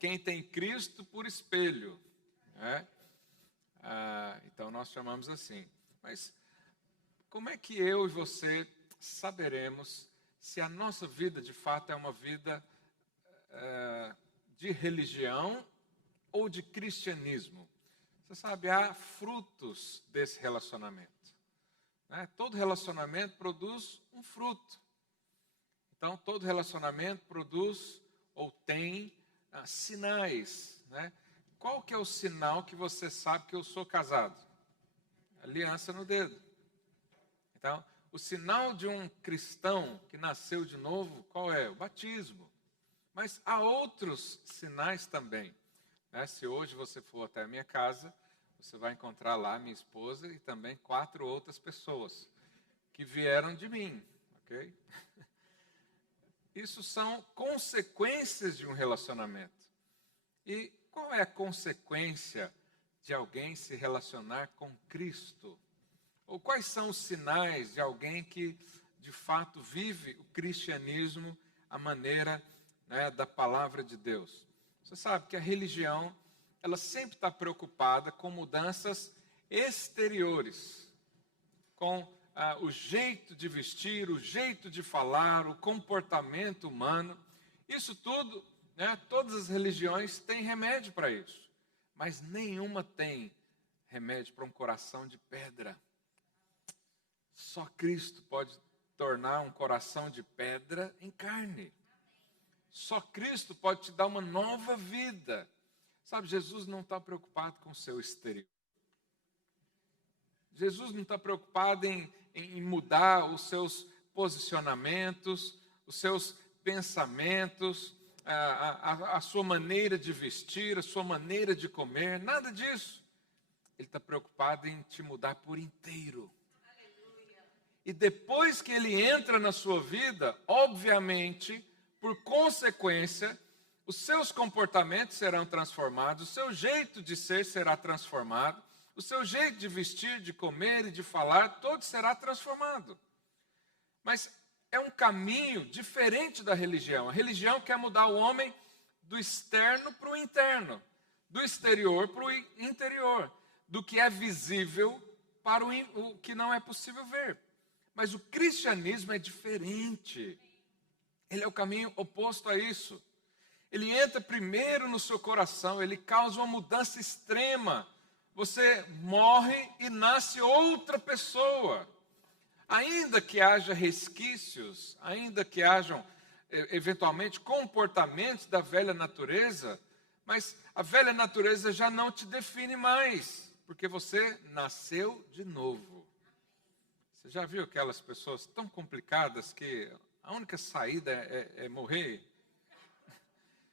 quem tem Cristo por espelho, né? Então nós chamamos assim. Mas como é que eu e você saberemos se a nossa vida de fato é uma vida de religião ou de cristianismo? Você sabe, há frutos desse relacionamento, né? Todo relacionamento produz um fruto. Então, todo relacionamento produz ou tem sinais, né? Qual que é o sinal que você sabe que eu sou casado? Aliança no dedo. Então, o sinal de um cristão que nasceu de novo, qual é? O batismo. Mas há outros sinais também, né? Se hoje você for até a minha casa, você vai encontrar lá minha esposa e também 4 outras pessoas que vieram de mim, ok? Isso são consequências de um relacionamento. E qual é a consequência de alguém se relacionar com Cristo? Ou quais são os sinais de alguém que, de fato, vive o cristianismo à maneira, né, da palavra de Deus? Você sabe que a religião, ela sempre está preocupada com mudanças exteriores, com o jeito de vestir, o jeito de falar, o comportamento humano. Isso tudo, né, todas as religiões têm remédio para isso, mas nenhuma tem remédio para um coração de pedra. Só Cristo pode tornar um coração de pedra em carne. Só Cristo pode te dar uma nova vida. Sabe, Jesus não está preocupado com o seu exterior. Jesus não está preocupado em mudar os seus posicionamentos, os seus pensamentos, a sua maneira de vestir, a sua maneira de comer, nada disso. Ele está preocupado em te mudar por inteiro. E depois que ele entra na sua vida, obviamente, por consequência, os seus comportamentos serão transformados, o seu jeito de ser será transformado, o seu jeito de vestir, de comer e de falar, todo será transformado. Mas é um caminho diferente da religião. A religião quer mudar o homem do externo para o interno, do exterior para o interior, do que é visível para o que não é possível ver. Mas o cristianismo é diferente. Ele é o caminho oposto a isso. Ele entra primeiro no seu coração, ele causa uma mudança extrema. Você morre e nasce outra pessoa. Ainda que haja resquícios, ainda que hajam eventualmente comportamentos da velha natureza, mas a velha natureza já não te define mais, porque você nasceu de novo. Você já viu aquelas pessoas tão complicadas que a única saída é morrer?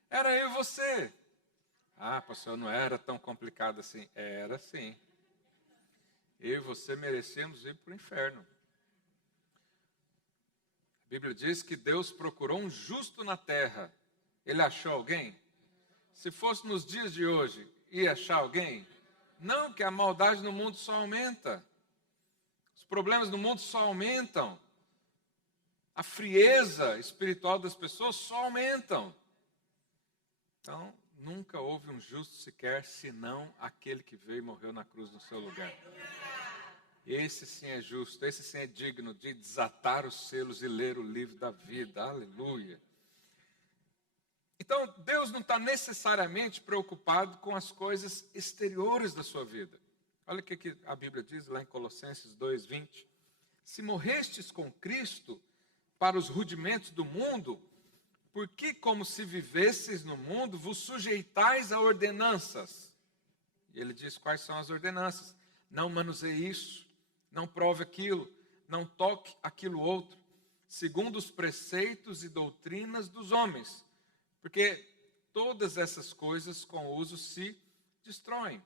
Era eu e você. Ah, pastor, não era tão complicado assim. Era sim. Eu e você merecemos ir para o inferno. A Bíblia diz que Deus procurou um justo na terra. Ele achou alguém? Se fosse nos dias de hoje, ia achar alguém? Não, que a maldade no mundo só aumenta. Os problemas no mundo só aumentam. A frieza espiritual das pessoas só aumentam. Então, nunca houve um justo sequer, senão aquele que veio e morreu na cruz no seu lugar. Esse sim é justo, esse sim é digno de desatar os selos e ler o livro da vida. Aleluia. Então, Deus não está necessariamente preocupado com as coisas exteriores da sua vida. Olha o que a Bíblia diz lá em Colossenses 2:20. Se morrestes com Cristo para os rudimentos do mundo, porque como se vivesseis no mundo, vos sujeitais a ordenanças. E ele diz quais são as ordenanças. Não manuseie isso, não prove aquilo, não toque aquilo outro, segundo os preceitos e doutrinas dos homens. Porque todas essas coisas com o uso se destroem.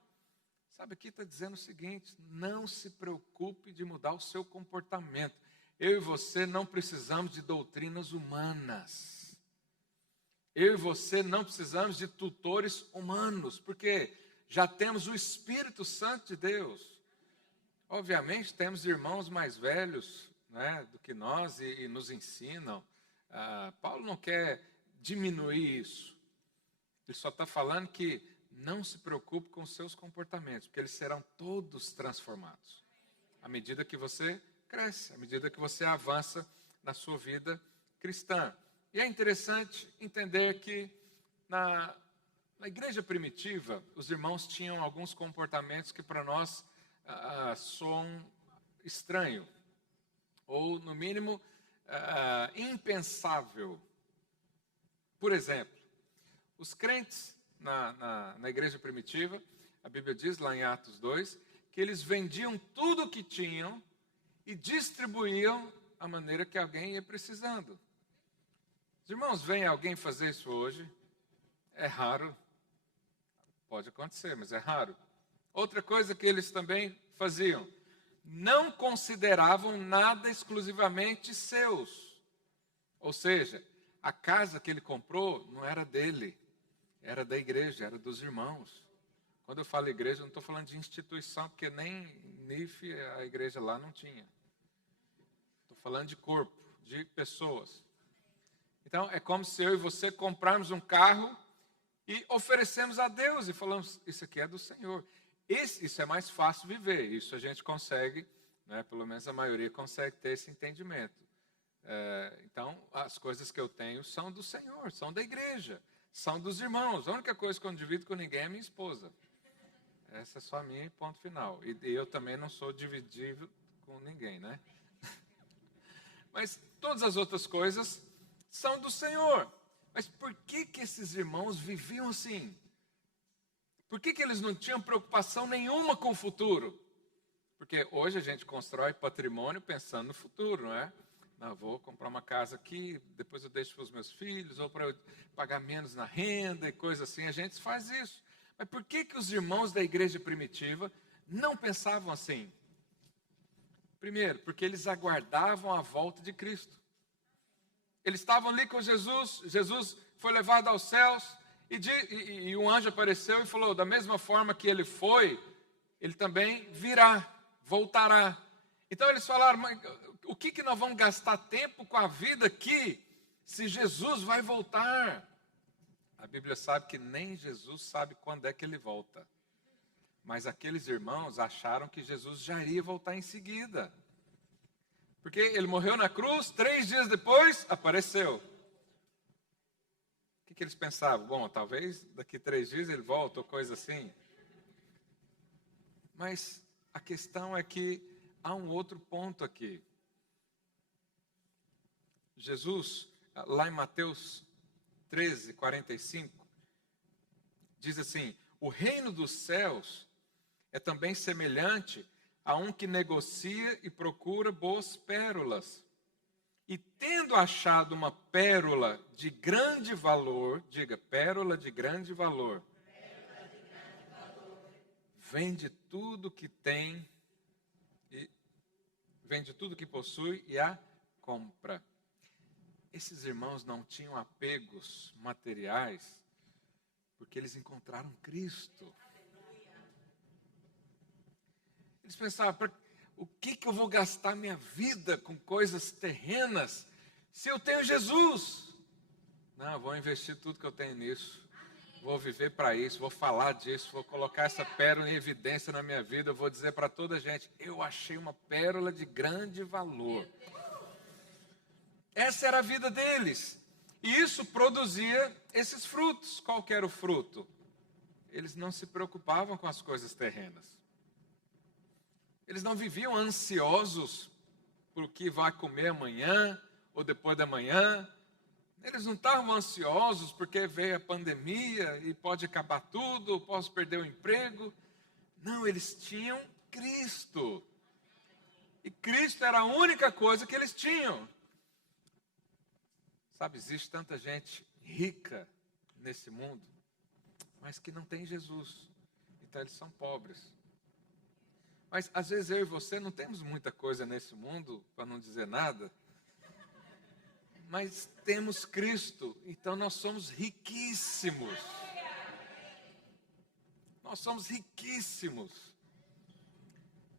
Sabe, aqui está dizendo o seguinte, não se preocupe de mudar o seu comportamento. Eu e você não precisamos de doutrinas humanas. Eu e você não precisamos de tutores humanos, porque já temos o Espírito Santo de Deus. Obviamente temos irmãos mais velhos, né, do que nós e nos ensinam. Paulo não quer diminuir isso. Ele só está falando que não se preocupe com os seus comportamentos, porque eles serão todos transformados. À medida que você cresce, à medida que você avança na sua vida cristã. E é interessante entender que na igreja primitiva, os irmãos tinham alguns comportamentos que para nós soam estranho, ou no mínimo impensável. Por exemplo, os crentes na igreja primitiva, a Bíblia diz lá em Atos 2, que eles vendiam tudo o que tinham e distribuíam à maneira que alguém ia precisando. Os irmãos, veem alguém fazer isso hoje? É raro. Pode acontecer, mas é raro. Outra coisa que eles também faziam, não consideravam nada exclusivamente seus. Ou seja, a casa que ele comprou não era dele, era da igreja, era dos irmãos. Quando eu falo igreja, eu não estou falando de instituição, porque nem NIF, a igreja lá não tinha. Estou falando de corpo, de pessoas. Então, é como se eu e você comprarmos um carro e oferecemos a Deus e falamos, isso aqui é do Senhor. Isso é mais fácil viver, isso a gente consegue, né, pelo menos a maioria consegue ter esse entendimento. Então, as coisas que eu tenho são do Senhor, são da igreja, são dos irmãos. A única coisa que eu não divido com ninguém é minha esposa. Essa é só a minha, ponto final. E eu também não sou dividível com ninguém, né? Mas todas as outras coisas são do Senhor. Mas por que esses irmãos viviam assim? Por que eles não tinham preocupação nenhuma com o futuro? Porque hoje a gente constrói patrimônio pensando no futuro, não é? Não, vou comprar uma casa aqui, depois eu deixo para os meus filhos, ou para eu pagar menos na renda e coisa assim. A gente faz isso. Mas por que os irmãos da igreja primitiva não pensavam assim? Primeiro, porque eles aguardavam a volta de Cristo. Eles estavam ali com Jesus, Jesus foi levado aos céus, e um anjo apareceu e falou, da mesma forma que ele foi, ele também virá, voltará. Então eles falaram, mas o que nós vamos gastar tempo com a vida aqui, se Jesus vai voltar? A Bíblia sabe que nem Jesus sabe quando é que ele volta. Mas aqueles irmãos acharam que Jesus já iria voltar em seguida. Porque ele morreu na cruz, 3 dias depois, apareceu. O que eles pensavam? Bom, talvez daqui 3 dias ele volta, ou coisa assim. Mas a questão é que há um outro ponto aqui. Jesus, lá em Mateus 13, 45, diz assim, o reino dos céus é também semelhante a um que negocia e procura boas pérolas. E tendo achado uma pérola de grande valor, diga, pérola de grande valor, vende tudo que tem, vende tudo que possui e a compra. Esses irmãos não tinham apegos materiais, porque eles encontraram Cristo. Eles pensavam, o que eu vou gastar minha vida com coisas terrenas, se eu tenho Jesus? Não, eu vou investir tudo que eu tenho nisso. Vou viver para isso, vou falar disso, vou colocar essa pérola em evidência na minha vida, eu vou dizer para toda a gente, eu achei uma pérola de grande valor. Essa era a vida deles. E isso produzia esses frutos. Qual que era o fruto? Eles não se preocupavam com as coisas terrenas. Eles não viviam ansiosos por o que vai comer amanhã ou depois da manhã. Eles não estavam ansiosos porque veio a pandemia e pode acabar tudo, posso perder o emprego. Não, eles tinham Cristo. E Cristo era a única coisa que eles tinham. Sabe, existe tanta gente rica nesse mundo, mas que não tem Jesus. Então eles são pobres. Mas às vezes eu e você não temos muita coisa nesse mundo, para não dizer nada. Mas temos Cristo, então nós somos riquíssimos. Nós somos riquíssimos.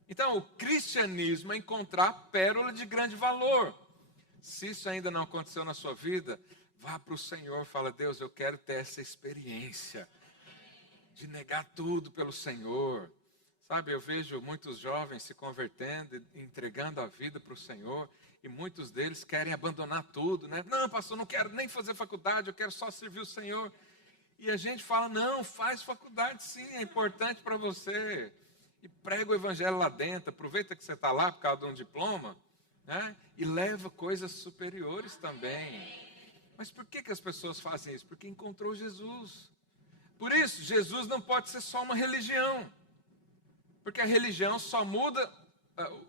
Então o cristianismo é encontrar pérola de grande valor. Se isso ainda não aconteceu na sua vida, Vá para o Senhor, fala, Deus, eu quero ter essa experiência de negar tudo pelo Senhor. Sabe, eu vejo muitos jovens se convertendo, entregando a vida para o Senhor, e muitos deles querem abandonar tudo, né? Não, pastor, não quero nem fazer faculdade, eu quero só servir o Senhor. E a gente fala, não, faz faculdade sim, é importante para você. E prega o evangelho lá dentro, aproveita que você está lá por causa de um diploma, né? E leva coisas superiores também. Mas por que as pessoas fazem isso? Porque encontrou Jesus. Por isso, Jesus não pode ser só uma religião. Porque a religião só muda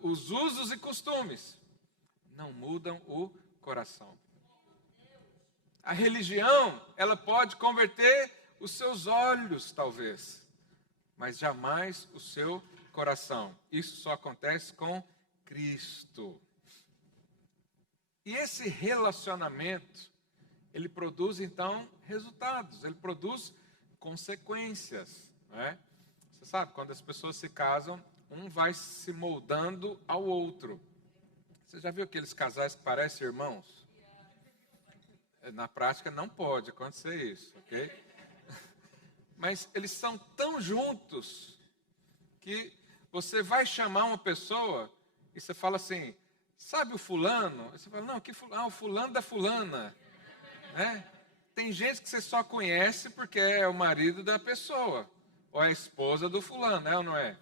os usos e costumes. Não mudam o coração. A religião, ela pode converter os seus olhos, talvez. Mas jamais o seu coração. Isso só acontece com Cristo. E esse relacionamento, ele produz, então, resultados. Ele produz consequências. Não é? Você sabe, quando as pessoas se casam, um vai se moldando ao outro. Você já viu aqueles casais que parecem irmãos? Na prática não pode acontecer isso, ok? Mas eles são tão juntos que você vai chamar uma pessoa e você fala assim, sabe o fulano? Você fala, não, que fulano? Ah, o fulano da fulana. Né? Tem gente que você só conhece porque é o marido da pessoa, ou é a esposa do fulano, é ou não é?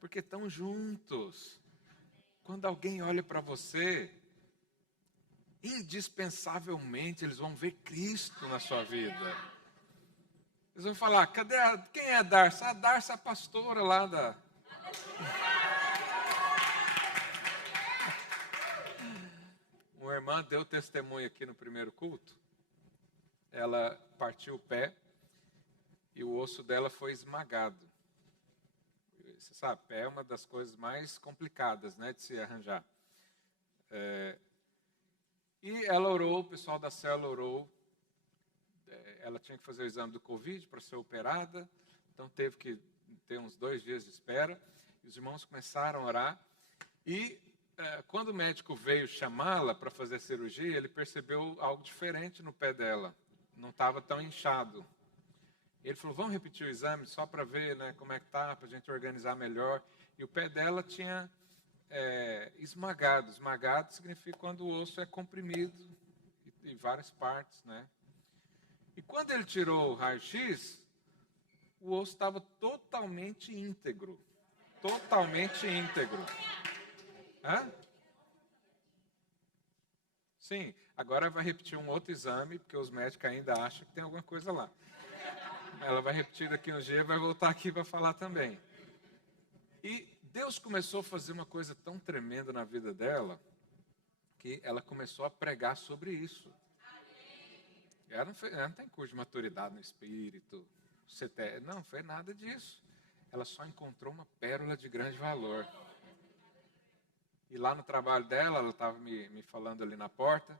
Porque estão juntos. Quando alguém olha para você, indispensavelmente eles vão ver Cristo na sua vida. Eles vão falar, quem é a Darcy? A Darcy é a pastora lá da... Uma irmã deu testemunho aqui no primeiro culto. Ela partiu o pé e o osso dela foi esmagado. Você sabe, pé é uma das coisas mais complicadas, né, de se arranjar. E ela orou, o pessoal da célula orou. Ela tinha que fazer o exame do Covid para ser operada, então teve que ter uns 2 dias de espera. E os irmãos começaram a orar. E quando o médico veio chamá-la para fazer a cirurgia, ele percebeu algo diferente no pé dela. Não estava tão inchado. Ele falou, vamos repetir o exame só para ver, né, como é que está, para a gente organizar melhor. E o pé dela tinha esmagado. Esmagado significa quando o osso é comprimido em várias partes, né? E quando ele tirou o raio-x, o osso estava totalmente íntegro. Totalmente íntegro. Hã? Sim, agora vai repetir um outro exame, porque os médicos ainda acham que tem alguma coisa lá. Ela vai repetir daqui uns dias e vai voltar aqui para falar também. E Deus começou a fazer uma coisa tão tremenda na vida dela, que ela começou a pregar sobre isso. Ela não tem curso de maturidade no espírito, não foi nada disso. Ela só encontrou uma pérola de grande valor. E lá no trabalho dela, ela estava me falando ali na porta,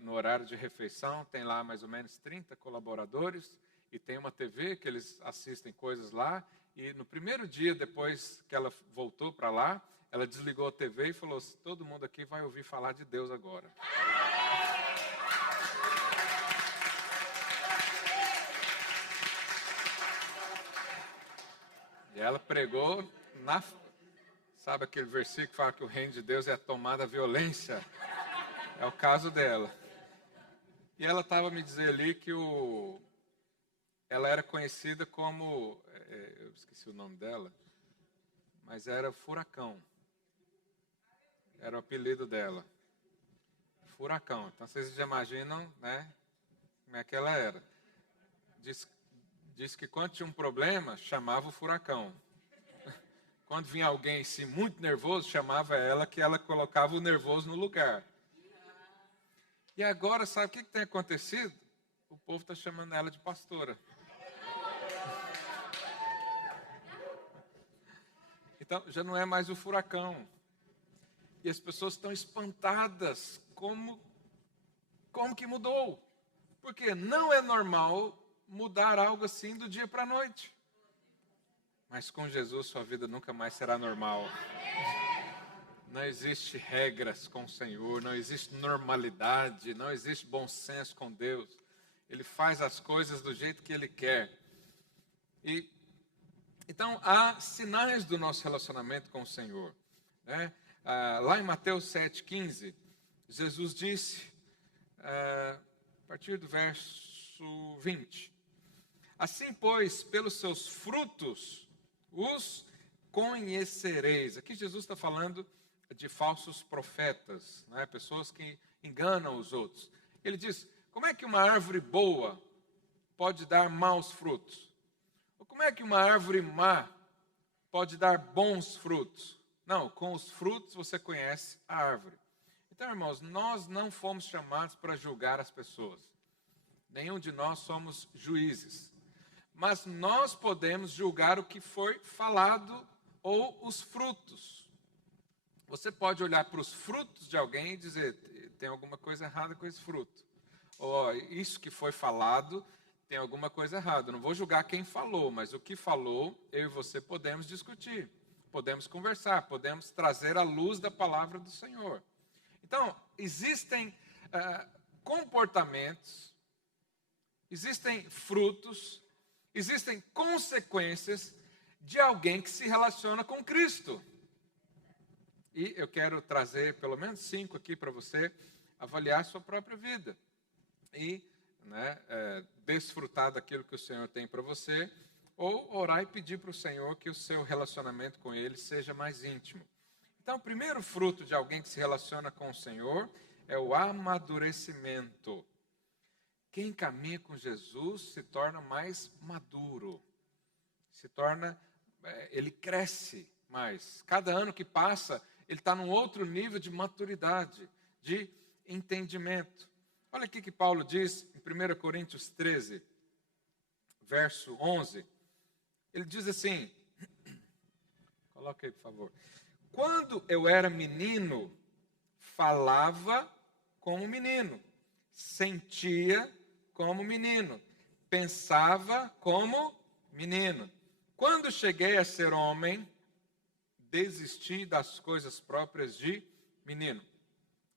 no horário de refeição, tem lá mais ou menos 30 colaboradores, e tem uma TV que eles assistem coisas lá, e no primeiro dia depois que ela voltou para lá, ela desligou a TV e falou, todo mundo aqui vai ouvir falar de Deus agora. E ela pregou sabe aquele versículo que fala que o reino de Deus é tomado à violência? É o caso dela. E ela estava me dizendo ali que ela era conhecida como, eu esqueci o nome dela, mas era Furacão. Era o apelido dela. Furacão. Então vocês já imaginam, né, como é que ela era. Diz que quando tinha um problema, chamava o furacão. Quando vinha alguém assim, muito nervoso, chamava ela, que ela colocava o nervoso no lugar. E agora, sabe o que tem acontecido? O povo está chamando ela de pastora. Então, já não é mais o furacão. E as pessoas estão espantadas. Como que mudou? Porque não é normal mudar algo assim do dia para a noite. Mas com Jesus sua vida nunca mais será normal. Não existe regras com o Senhor, não existe normalidade, não existe bom senso com Deus. Ele faz as coisas do jeito que Ele quer. Então, há sinais do nosso relacionamento com o Senhor, né? Lá em Mateus 7,15, Jesus disse, a partir do verso 20, assim, pois, pelos seus frutos os conhecereis. Aqui Jesus está falando de falsos profetas, né? Pessoas que enganam os outros. Ele diz, como é que uma árvore boa pode dar maus frutos? Ou como é que uma árvore má pode dar bons frutos? Não, com os frutos você conhece a árvore. Então, irmãos, nós não fomos chamados para julgar as pessoas. Nenhum de nós somos juízes. Mas nós podemos julgar o que foi falado ou os frutos. Você pode olhar para os frutos de alguém e dizer, tem alguma coisa errada com esse fruto. Ou isso que foi falado, tem alguma coisa errada. Eu não vou julgar quem falou, mas o que falou, eu e você podemos discutir. Podemos conversar, podemos trazer a luz da palavra do Senhor. Então, existem comportamentos, existem frutos, existem consequências de alguém que se relaciona com Cristo. E eu quero trazer pelo menos 5 aqui para você avaliar a sua própria vida. E desfrutar daquilo que o Senhor tem para você, ou orar e pedir para o Senhor que o seu relacionamento com Ele seja mais íntimo. Então, o primeiro fruto de alguém que se relaciona com o Senhor é o amadurecimento. Quem caminha com Jesus se torna mais maduro, ele cresce mais. Cada ano que passa, ele está num outro nível de maturidade, de entendimento. Olha aqui que Paulo diz em 1 Coríntios 13, verso 11. Ele diz assim, coloca aí por favor. Quando eu era menino, falava como menino, sentia como menino, pensava como menino. Quando cheguei a ser homem, desisti das coisas próprias de menino.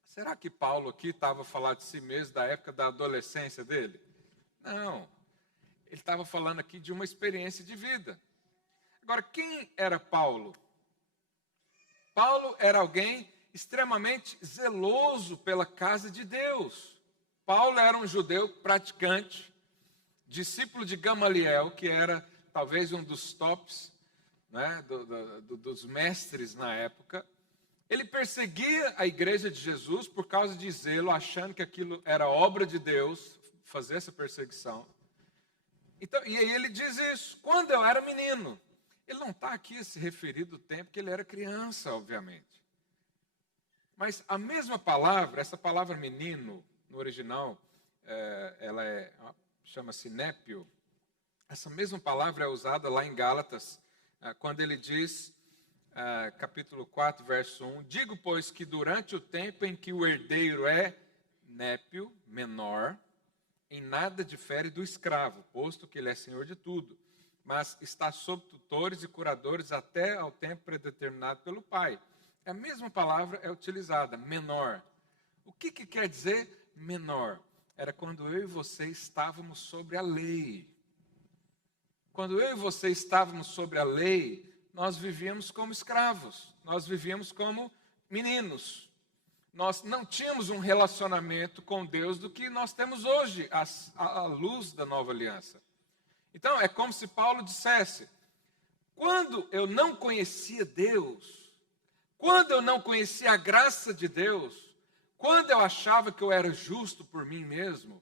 Será que Paulo aqui estava falando de si mesmo da época da adolescência dele? Não. Ele estava falando aqui de uma experiência de vida. Agora, quem era Paulo? Paulo era alguém extremamente zeloso pela casa de Deus. Paulo era um judeu praticante, discípulo de Gamaliel, que era talvez um dos tops, né, dos mestres na época. Ele perseguia a igreja de Jesus por causa de zelo, achando que aquilo era obra de Deus, fazer essa perseguição. Então, e aí ele diz isso, quando eu era menino. Ele não está aqui a se referir do tempo que ele era criança, obviamente. Mas a mesma palavra, essa palavra menino, no original, chama-se népio. Essa mesma palavra é usada lá em Gálatas, quando ele diz, capítulo 4, verso 1, digo, pois, que durante o tempo em que o herdeiro é népio, menor, em nada difere do escravo, posto que ele é senhor de tudo, mas está sob tutores e curadores até ao tempo predeterminado pelo pai. A mesma palavra é utilizada, menor. O que quer dizer menor? Era quando eu e você estávamos sobre a lei. Quando eu e você estávamos sobre a lei, nós vivíamos como escravos, nós vivíamos como meninos. Nós não tínhamos um relacionamento com Deus do que nós temos hoje, à luz da nova aliança. Então, é como se Paulo dissesse, quando eu não conhecia Deus, quando eu não conhecia a graça de Deus, quando eu achava que eu era justo por mim mesmo,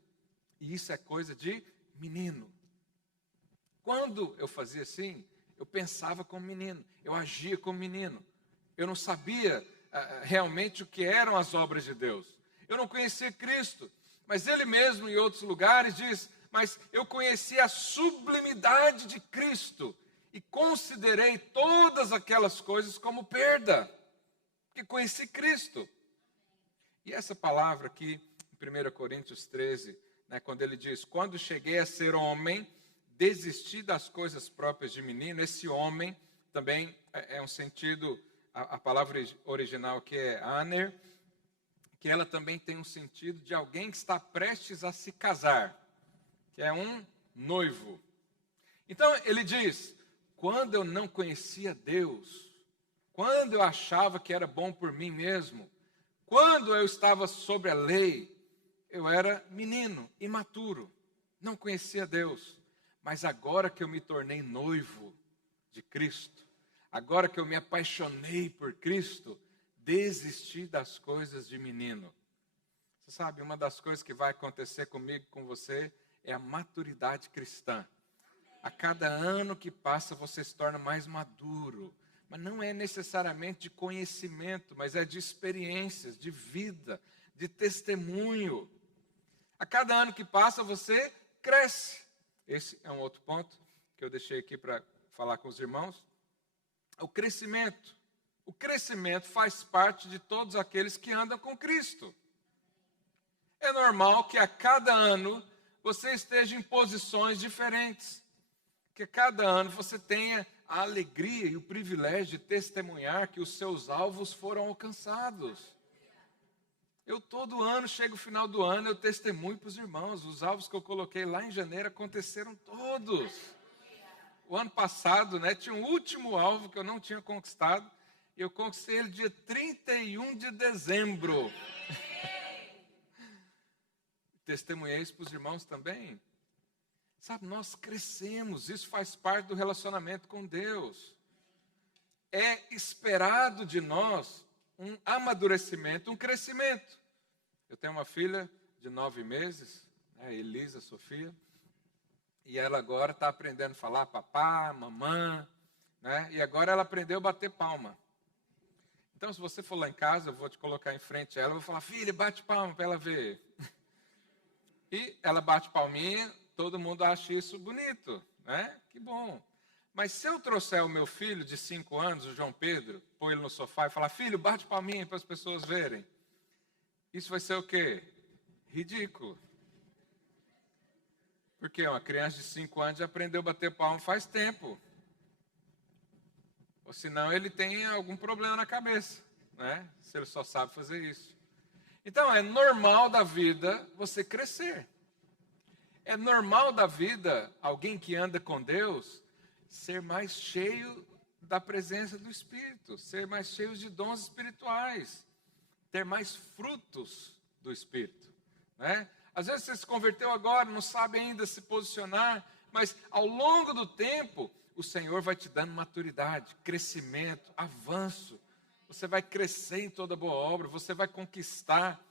e isso é coisa de menino. Quando eu fazia assim, eu pensava como menino, eu agia como menino. Eu não sabia realmente o que eram as obras de Deus. Eu não conhecia Cristo, mas Ele mesmo em outros lugares diz, mas eu conheci a sublimidade de Cristo e considerei todas aquelas coisas como perda, porque conheci Cristo. E essa palavra aqui, em 1 Coríntios 13, quando ele diz, quando cheguei a ser homem, desisti das coisas próprias de menino, esse homem também é um sentido a palavra original que é aner, que ela também tem um sentido de alguém que está prestes a se casar, que é um noivo. Então ele diz: quando eu não conhecia Deus, quando eu achava que era bom por mim mesmo, quando eu estava sobre a lei, eu era menino, imaturo, não conhecia Deus. Mas agora que eu me tornei noivo de Cristo, agora que eu me apaixonei por Cristo, desisti das coisas de menino. Você sabe, uma das coisas que vai acontecer comigo, com você, é a maturidade cristã. A cada ano que passa, você se torna mais maduro. Mas não é necessariamente de conhecimento, mas é de experiências, de vida, de testemunho. A cada ano que passa, você cresce. Esse é um outro ponto que eu deixei aqui para falar com os irmãos. O crescimento. O crescimento faz parte de todos aqueles que andam com Cristo. É normal que a cada ano você esteja em posições diferentes. Que cada ano você tenha a alegria e o privilégio de testemunhar que os seus alvos foram alcançados. Eu todo ano, chego o final do ano, eu testemunho para os irmãos. Os alvos que eu coloquei lá em janeiro aconteceram todos. O ano passado, tinha um último alvo que eu não tinha conquistado. E eu conquistei ele dia 31 de dezembro. Testemunhei isso para os irmãos também. Sabe, nós crescemos, isso faz parte do relacionamento com Deus. É esperado de nós um amadurecimento, um crescimento. Eu tenho uma filha de 9 meses, Elisa Sofia, e ela agora está aprendendo a falar papá, mamã, e agora ela aprendeu a bater palma. Então, se você for lá em casa, eu vou te colocar em frente a ela, eu vou falar: filha, bate palma para ela ver. E ela bate palminha, todo mundo acha isso bonito, Que bom. Mas se eu trouxer o meu filho de 5 anos, o João Pedro, pôr ele no sofá e falar: filho, bate palminha para as pessoas verem. Isso vai ser o quê? Ridículo. Porque uma criança de 5 anos já aprendeu a bater palma faz tempo. Ou senão ele tem algum problema na cabeça, Se ele só sabe fazer isso. Então é normal da vida você crescer. É normal da vida alguém que anda com Deus ser mais cheio da presença do Espírito, ser mais cheio de dons espirituais, ter mais frutos do Espírito, Às vezes você se converteu agora, não sabe ainda se posicionar, mas ao longo do tempo, o Senhor vai te dando maturidade, crescimento, avanço. Você vai crescer em toda boa obra, você vai conquistar,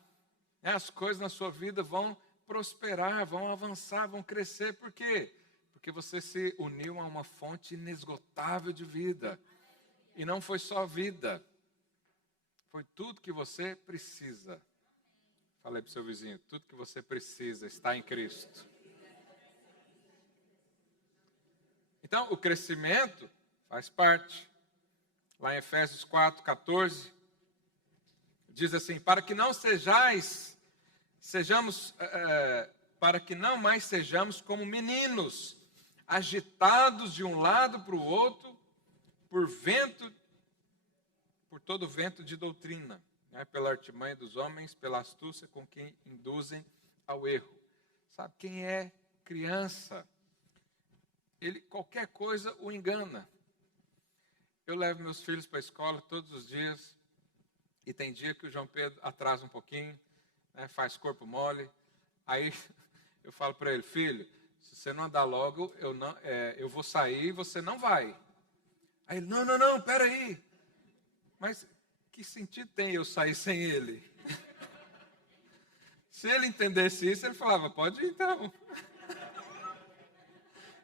as coisas na sua vida vão prosperar, vão avançar, vão crescer. Por quê? Porque você se uniu a uma fonte inesgotável de vida. E não foi só vida, foi tudo que você precisa. Falei para o seu vizinho: tudo que você precisa está em Cristo. Então, o crescimento faz parte. Lá em Efésios 4:14, diz assim: para que não para que não mais sejamos como meninos, agitados de um lado para o outro, por todo vento de doutrina, pela artimanha dos homens, pela astúcia com que induzem ao erro. Sabe, quem é criança, qualquer coisa o engana. Eu levo meus filhos para a escola todos os dias, e tem dia que o João Pedro atrasa um pouquinho, faz corpo mole. Aí eu falo para ele: filho, se você não andar logo, eu vou sair e você não vai. Aí ele: não, peraí. Mas que sentido tem eu sair sem ele? Se ele entendesse isso, ele falava: pode ir então.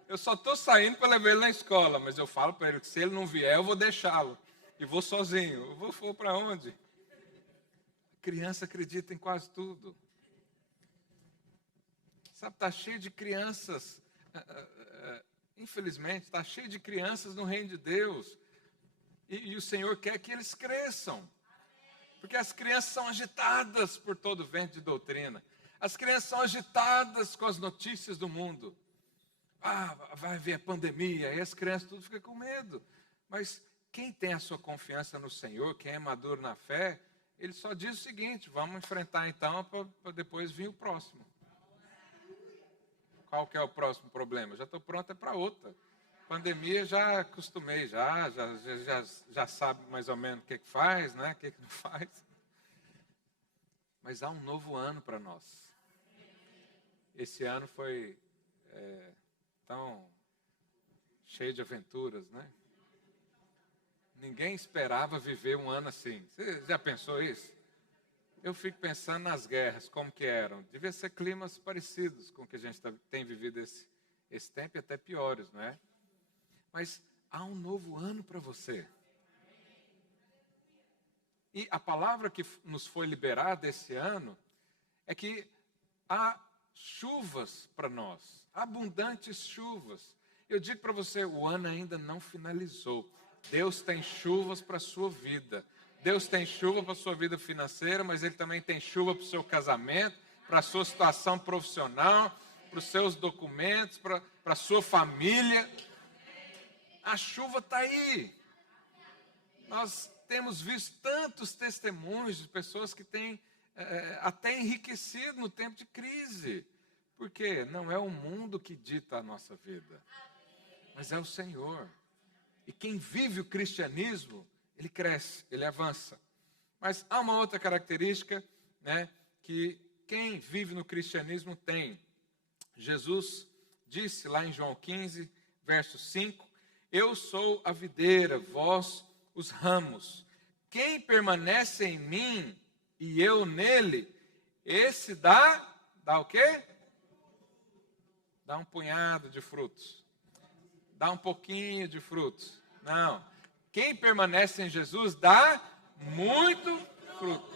Eu só estou saindo para levar ele na escola, mas eu falo para ele que se ele não vier, eu vou deixá-lo. E vou sozinho. Eu vou para onde? A criança acredita em quase tudo. Sabe, está cheio de crianças, infelizmente, está cheio de crianças no reino de Deus. E o Senhor quer que eles cresçam. Porque as crianças são agitadas por todo vento de doutrina. As crianças são agitadas com as notícias do mundo. Vai haver a pandemia, e as crianças tudo ficam com medo. Mas quem tem a sua confiança no Senhor, quem é maduro na fé, ele só diz o seguinte: vamos enfrentar então para depois vir o próximo. Qual que é o próximo problema? Já estou pronto para outra. Pandemia já acostumei, já sabe mais ou menos o que faz, né? O que não faz. Mas há um novo ano para nós. Esse ano foi tão cheio de aventuras, né? Ninguém esperava viver um ano assim. Você já pensou isso? Eu fico pensando nas guerras, como que eram. Devia ser climas parecidos com o que a gente tem vivido esse tempo, e até piores, não é? Mas há um novo ano para você. E a palavra que nos foi liberada esse ano é que há chuvas para nós, abundantes chuvas. Eu digo para você, o ano ainda não finalizou. Deus tem chuvas para a sua vida. Deus tem chuva para a sua vida financeira, mas Ele também tem chuva para o seu casamento, para a sua situação profissional, para os seus documentos, para a sua família. A chuva está aí. Nós temos visto tantos testemunhos de pessoas que têm até enriquecido no tempo de crise. Porque não é o mundo que dita a nossa vida, mas é o Senhor. E quem vive o cristianismo, ele cresce, ele avança. Mas há uma outra característica, né, que quem vive no cristianismo tem. Jesus disse lá em João 15, verso 5, eu sou a videira, vós os ramos. Quem permanece em mim e eu nele, esse dá o quê? Dá um punhado de frutos. Dá um pouquinho de frutos. Não. Quem permanece em Jesus dá muito fruto.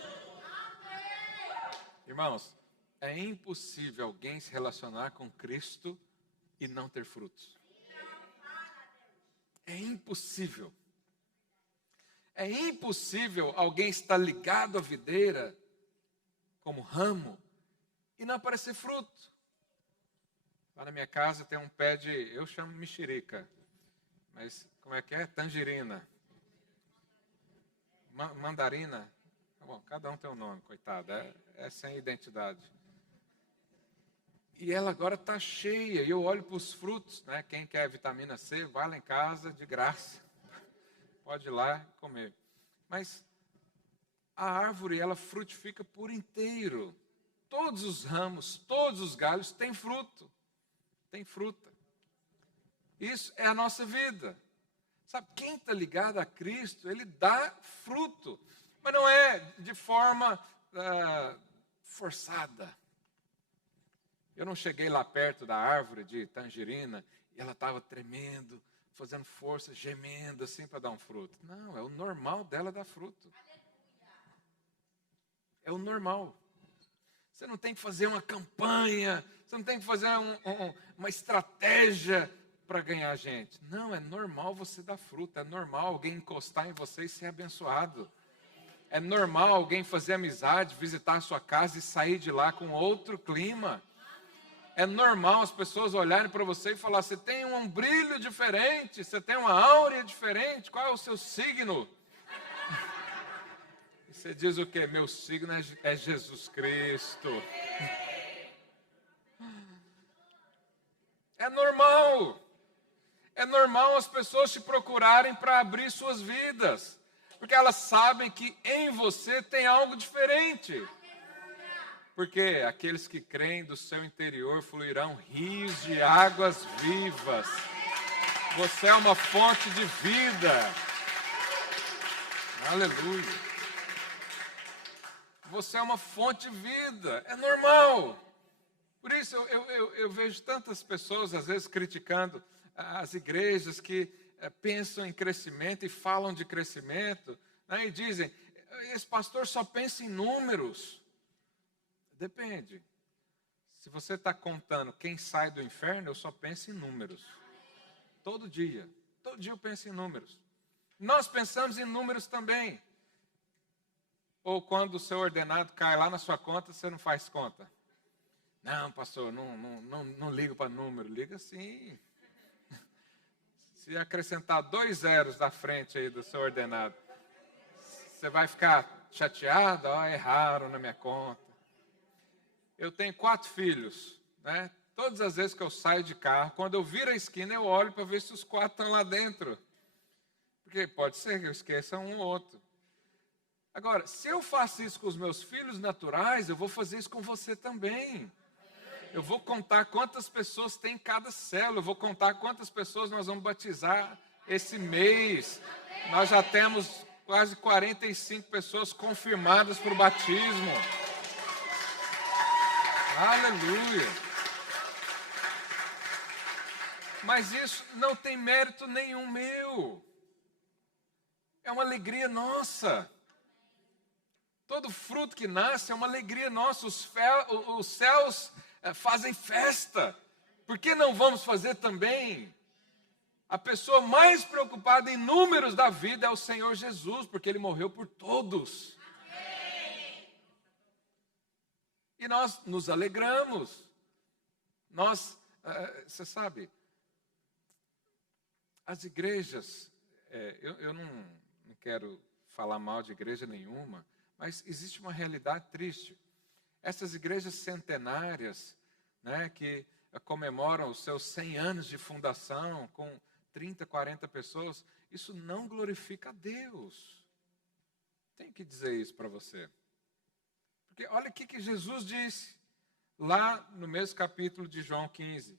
Irmãos, é impossível alguém se relacionar com Cristo e não ter frutos. É impossível. É impossível alguém estar ligado à videira como ramo e não aparecer fruto. Lá na minha casa tem um pé de, eu chamo mexerica, mas como é que é? Tangerina. Mandarina. Bom, cada um tem um nome, coitado, é sem identidade. E ela agora está cheia, e eu olho para os frutos, né? Quem quer vitamina C, vai lá em casa, de graça. Pode ir lá comer. Mas a árvore, ela frutifica por inteiro. Todos os ramos, todos os galhos têm fruto. Tem fruta. Isso é a nossa vida. Sabe, quem está ligado a Cristo, ele dá fruto. Mas não é de forma forçada. Eu não cheguei lá perto da árvore de tangerina e ela estava tremendo, fazendo força, gemendo assim para dar um fruto. Não, é o normal dela dar fruto. É o normal. Você não tem que fazer uma campanha, você não tem que fazer uma estratégia para ganhar gente. Não, é normal você dar fruto, é normal alguém encostar em você e ser abençoado. É normal alguém fazer amizade, visitar a sua casa e sair de lá com outro clima. É normal as pessoas olharem para você e falar, você tem um brilho diferente, você tem uma áurea diferente, qual é o seu signo? E você diz o quê? Meu signo é Jesus Cristo. É normal. É normal as pessoas te procurarem para abrir suas vidas. Porque elas sabem que em você tem algo diferente. Porque aqueles que creem do seu interior fluirão rios de águas vivas. Você é uma fonte de vida. Aleluia. Você é uma fonte de vida. É normal. Por isso eu vejo tantas pessoas, às vezes, criticando as igrejas que pensam em crescimento e falam de crescimento, né, e dizem, esse pastor só pensa em números. Depende. Se você está contando quem sai do inferno, eu só penso em números. Todo dia eu penso em números. Nós pensamos em números também. Ou quando o seu ordenado cai lá na sua conta, você não faz conta. Não, pastor, não ligo para número. Liga sim. Se acrescentar 2 zeros na frente aí do seu ordenado, você vai ficar chateado? Erraram na minha conta. Eu tenho 4 filhos, né? Todas as vezes que eu saio de carro, quando eu viro a esquina, eu olho para ver se os 4 estão lá dentro. Porque pode ser que eu esqueça um ou outro. Agora, se eu faço isso com os meus filhos naturais, eu vou fazer isso com você também. Eu vou contar quantas pessoas tem em cada célula. Eu vou contar quantas pessoas nós vamos batizar esse mês. Nós já temos quase 45 pessoas confirmadas para o batismo. Aleluia. Mas isso não tem mérito nenhum meu. É uma alegria nossa. Todo fruto que nasce é uma alegria nossa. Os céus fazem festa. Por que não vamos fazer também? A pessoa mais preocupada em números da vida é o Senhor Jesus, porque Ele morreu por todos. E nós nos alegramos. Você sabe, as igrejas, eu não quero falar mal de igreja nenhuma, mas existe uma realidade triste. Essas igrejas centenárias, né, que comemoram os seus 100 anos de fundação, com 30, 40 pessoas, isso não glorifica a Deus. Tenho que dizer isso para você. Porque olha o que Jesus disse, lá no mesmo capítulo de João 15,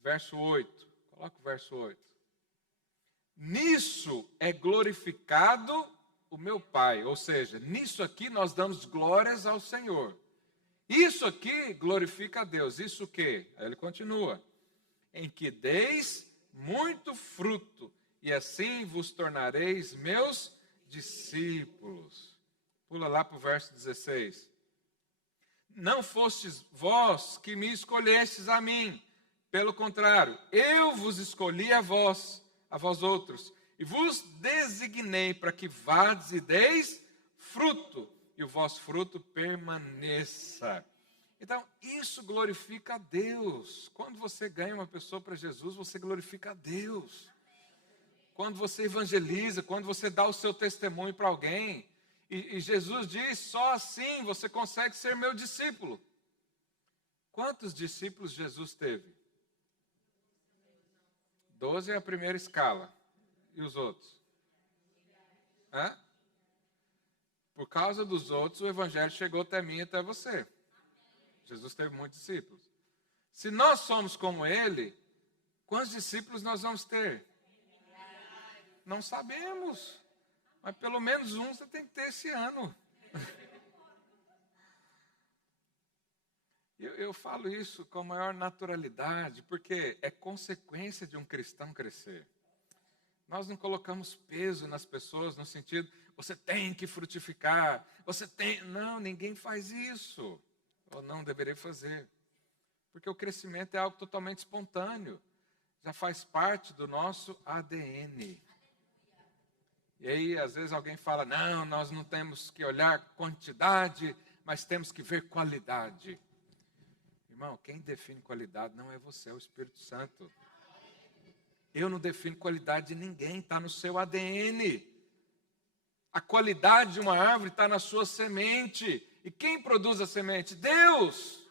verso 8. Coloca o verso 8. Nisso é glorificado o meu Pai. Ou seja, nisso aqui nós damos glórias ao Senhor. Isso aqui glorifica a Deus. Isso o quê? Aí ele continua. Em que deis muito fruto, e assim vos tornareis meus discípulos. Pula lá para o verso 16. Não fostes vós que me escolhestes a mim. Pelo contrário, eu vos escolhi a vós outros, e vos designei para que vades e deis fruto, e o vosso fruto permaneça. Então, isso glorifica a Deus. Quando você ganha uma pessoa para Jesus, você glorifica a Deus. Quando você evangeliza, quando você dá o seu testemunho para alguém, e Jesus diz, só assim você consegue ser meu discípulo. Quantos discípulos Jesus teve? 12 é a primeira escala. E os outros? Por causa dos outros, o evangelho chegou até mim e até você. Jesus teve muitos discípulos. Se nós somos como ele, quantos discípulos nós vamos ter? Não sabemos. Mas pelo menos um você tem que ter esse ano. Eu falo isso com a maior naturalidade, porque é consequência de um cristão crescer. Nós não colocamos peso nas pessoas no sentido, você tem que frutificar, você tem... Não, ninguém faz isso. Ou não deveria fazer. Porque o crescimento é algo totalmente espontâneo. Já faz parte do nosso ADN. E aí, às vezes, alguém fala, não, nós não temos que olhar quantidade, mas temos que ver qualidade. Irmão, quem define qualidade não é você, é o Espírito Santo. Eu não defino qualidade de ninguém, está no seu ADN. A qualidade de uma árvore está na sua semente. E quem produz a semente? Deus!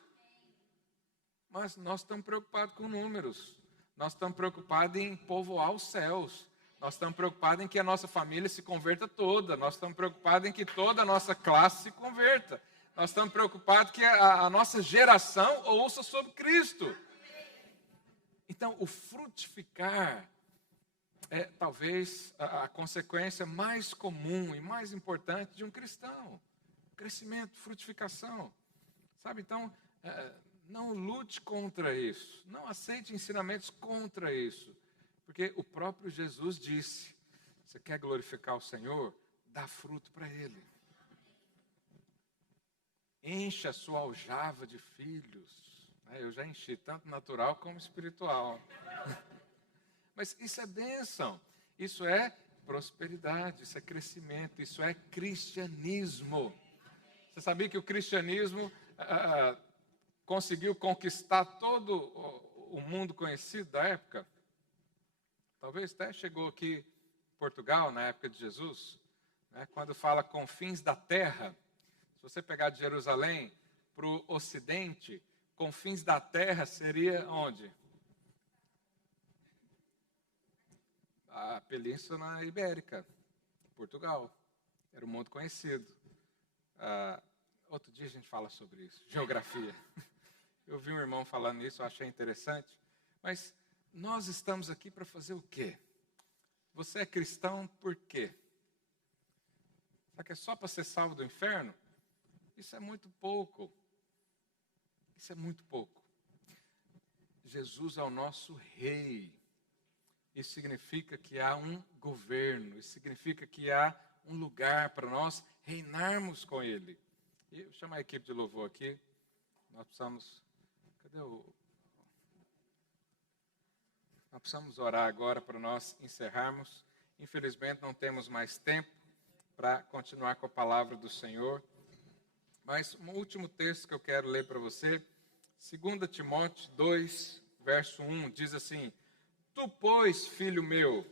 Mas nós estamos preocupados com números. Nós estamos preocupados em povoar os céus. Nós estamos preocupados em que a nossa família se converta toda. Nós estamos preocupados em que toda a nossa classe se converta. Nós estamos preocupados que a nossa geração ouça sobre Cristo. Então, o frutificar é talvez a consequência mais comum e mais importante de um cristão. Crescimento, frutificação. Sabe, então, não lute contra isso. Não aceite ensinamentos contra isso. Porque o próprio Jesus disse, você quer glorificar o Senhor? Dá fruto para Ele. Encha a sua aljava de filhos. Eu já enchi, tanto natural como espiritual. Mas isso é bênção. Isso é prosperidade, isso é crescimento, isso é cristianismo. Você sabia que o cristianismo conseguiu conquistar todo o mundo conhecido da época? Talvez até chegou aqui em Portugal, na época de Jesus, né, quando fala confins da terra. Se você pegar de Jerusalém para o ocidente, confins da terra seria onde? A Península Ibérica, Portugal. Era um mundo conhecido. Outro dia a gente fala sobre isso, geografia. Eu vi um irmão falando isso, eu achei interessante. Mas nós estamos aqui para fazer o quê? Você é cristão por quê? Será que é só para ser salvo do inferno? Isso é muito pouco. Isso é muito pouco. Jesus é o nosso rei. Isso significa que há um governo. Isso significa que há um lugar para nós reinarmos com Ele. E eu vou chamar a equipe de louvor aqui. Nós precisamos... Cadê o... Nós precisamos orar agora para nós encerrarmos. Infelizmente não temos mais tempo para continuar com a palavra do Senhor. Mas um último texto que eu quero ler para você, 2 Timóteo 2, verso 1, diz assim: Tu, pois, filho meu,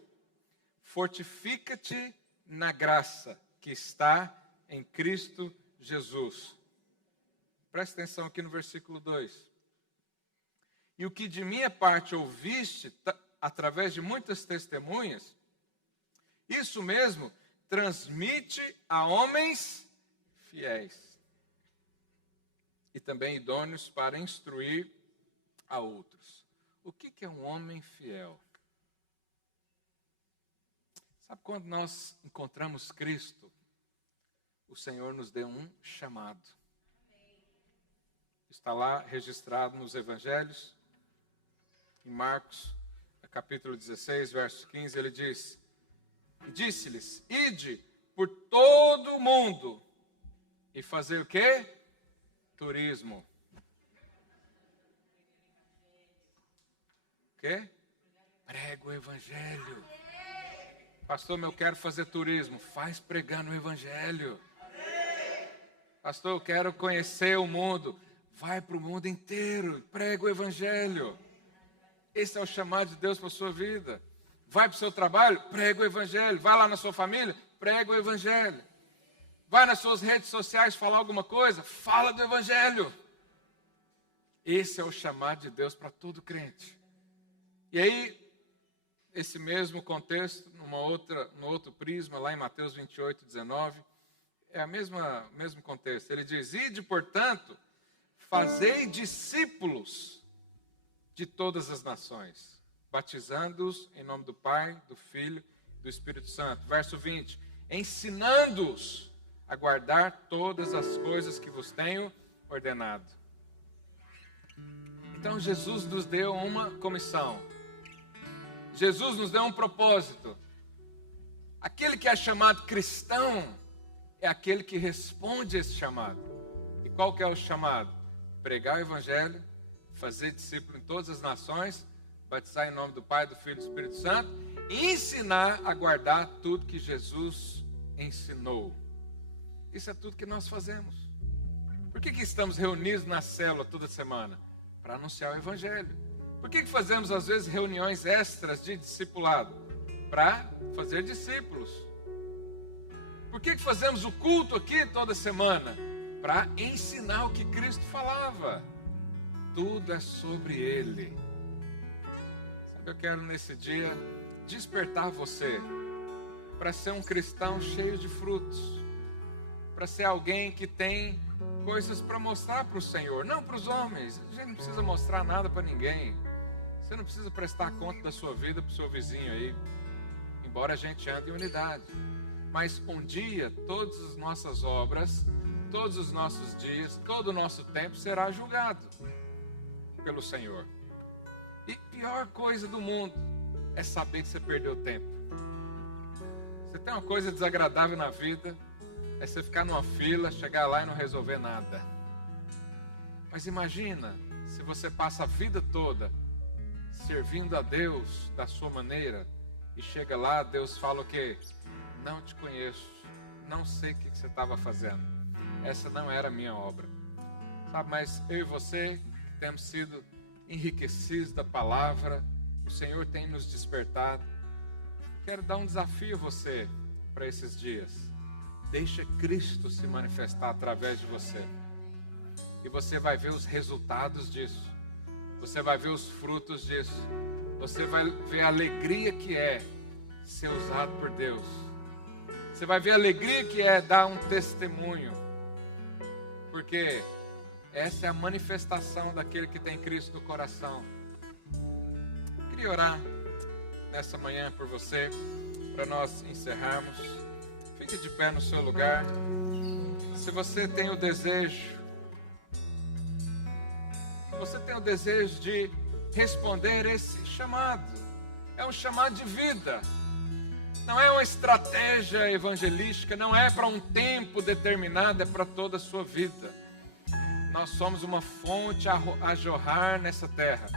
fortifica-te na graça que está em Cristo Jesus. Presta atenção aqui no versículo 2. E o que de minha parte ouviste, através de muitas testemunhas, isso mesmo transmite a homens fiéis e também idôneos para instruir a outros. O que é um homem fiel? Sabe, quando nós encontramos Cristo, o Senhor nos deu um chamado. Está lá registrado nos Evangelhos. Em Marcos, capítulo 16, verso 15, ele diz: E disse-lhes, ide por todo o mundo e fazer o quê? Turismo. O quê? Prega o Evangelho. Pastor, eu quero fazer turismo. Faz pregando o Evangelho. Pastor, eu quero conhecer o mundo. Vai para o mundo inteiro. Prega o Evangelho. Esse é o chamado de Deus para a sua vida. Vai para o seu trabalho, prega o Evangelho. Vai lá na sua família, prega o Evangelho. Vai nas suas redes sociais falar alguma coisa, fala do Evangelho. Esse é o chamado de Deus para todo crente. E aí, esse mesmo contexto, no outro prisma, lá em Mateus 28, 19, é o mesmo contexto. Ele diz, ide, portanto, fazei discípulos de todas as nações, batizando-os em nome do Pai, do Filho e do Espírito Santo. Verso 20, ensinando-os a guardar todas as coisas que vos tenho ordenado. Então Jesus nos deu uma comissão. Jesus nos deu um propósito. Aquele que é chamado cristão é aquele que responde a esse chamado. E qual que é o chamado? Pregar o Evangelho, fazer discípulo em todas as nações, batizar em nome do Pai, do Filho e do Espírito Santo, e ensinar a guardar tudo que Jesus ensinou. Isso é tudo que nós fazemos. Por que estamos reunidos na célula toda semana? Para anunciar o Evangelho. Por que fazemos às vezes reuniões extras de discipulado? Para fazer discípulos. Por que fazemos o culto aqui toda semana? Para ensinar o que Cristo falava. Tudo é sobre Ele. Sabe, eu quero nesse dia despertar você para ser um cristão cheio de frutos, para ser alguém que tem coisas para mostrar para o Senhor, não para os homens. A gente não precisa mostrar nada para ninguém. Você não precisa prestar conta da sua vida para o seu vizinho aí, embora a gente ande em unidade. Mas um dia, todas as nossas obras, todos os nossos dias, todo o nosso tempo será julgado pelo Senhor. E pior coisa do mundo é saber que você perdeu tempo. Você tem uma coisa desagradável na vida, é você ficar numa fila, chegar lá e não resolver nada. Mas imagina se você passa a vida toda servindo a Deus da sua maneira e chega lá, Deus fala o quê? Não te conheço, não sei o que você estava fazendo. Essa não era a minha obra. Sabe, mas eu e você temos sido enriquecidos da palavra, o Senhor tem nos despertado. Quero dar um desafio a você para esses dias. Deixa Cristo se manifestar através de você. E você vai ver os resultados disso. Você vai ver os frutos disso. Você vai ver a alegria que é ser usado por Deus. Você vai ver a alegria que é dar um testemunho. Porque essa é a manifestação daquele que tem Cristo no coração. Eu queria orar nessa manhã por você, para nós encerrarmos. Fique de pé no seu lugar. Se você tem o desejo, de responder esse chamado, é um chamado de vida. Não é uma estratégia evangelística, não é para um tempo determinado, é para toda a sua vida. Nós somos uma fonte a jorrar nessa terra.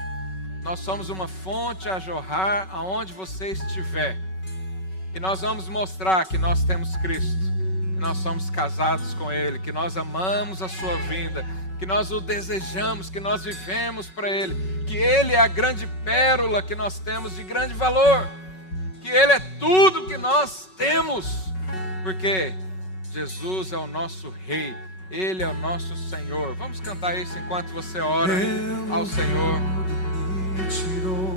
Nós somos uma fonte a jorrar aonde você estiver. E nós vamos mostrar que nós temos Cristo, que nós somos casados com Ele, que nós amamos a sua vinda, que nós o desejamos, que nós vivemos para Ele, que Ele é a grande pérola que nós temos de grande valor, que Ele é tudo que nós temos, porque Jesus é o nosso Rei, Ele é o nosso Senhor. Vamos cantar isso enquanto você ora ao Senhor.